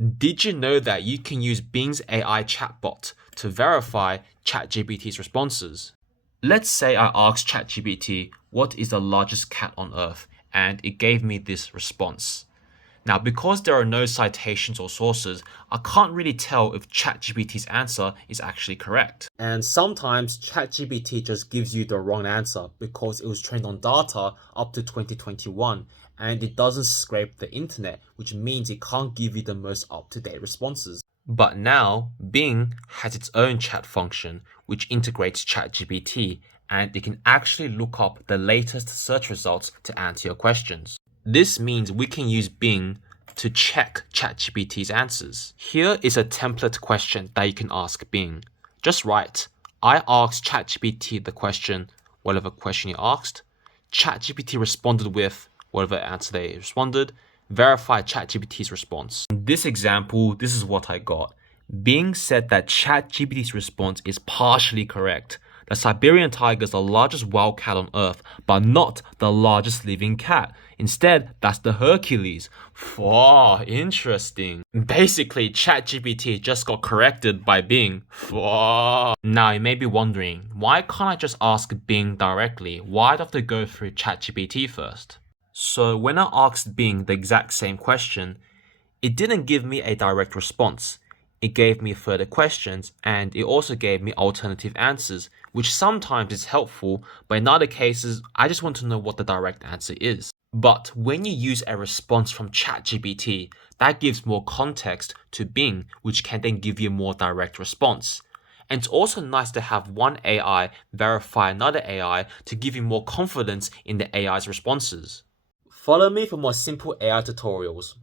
Did you know that you can use Bing's AI chatbot to verify ChatGPT's responses? Let's say I asked ChatGPT, what is the largest cat on Earth? And it gave me this response. Now, because there are no citations or sources, I can't really tell if ChatGPT's answer is actually correct. And sometimes ChatGPT just gives you the wrong answer because it was trained on data up to 2021 and it doesn't scrape the internet, which means it can't give you the most up-to-date responses. But now, Bing has its own chat function, which integrates ChatGPT, and it can actually look up the latest search results to answer your questions. This means we can use Bing to check ChatGPT's answers. Here is a template question that you can ask Bing. Just write, I asked ChatGPT the question, whatever question you asked. ChatGPT responded with whatever answer they responded. Verify ChatGPT's response. In this example, this is what I got. Bing said that ChatGPT's response is partially correct. The Siberian tiger is the largest wild cat on Earth, but not the largest living cat. Instead, that's the Hercules. Wow, interesting. Basically, ChatGPT just got corrected by Bing. Wow. Now, you may be wondering, why can't I just ask Bing directly? Why do I have to go through ChatGPT first? So when I asked Bing the exact same question, it didn't give me a direct response. It gave me further questions and it also gave me alternative answers, which sometimes is helpful, but in other cases, I just want to know what the direct answer is. But when you use a response from ChatGPT, that gives more context to Bing, which can then give you a more direct response. And it's also nice to have one AI verify another AI to give you more confidence in the AI's responses. Follow me for more simple AI tutorials.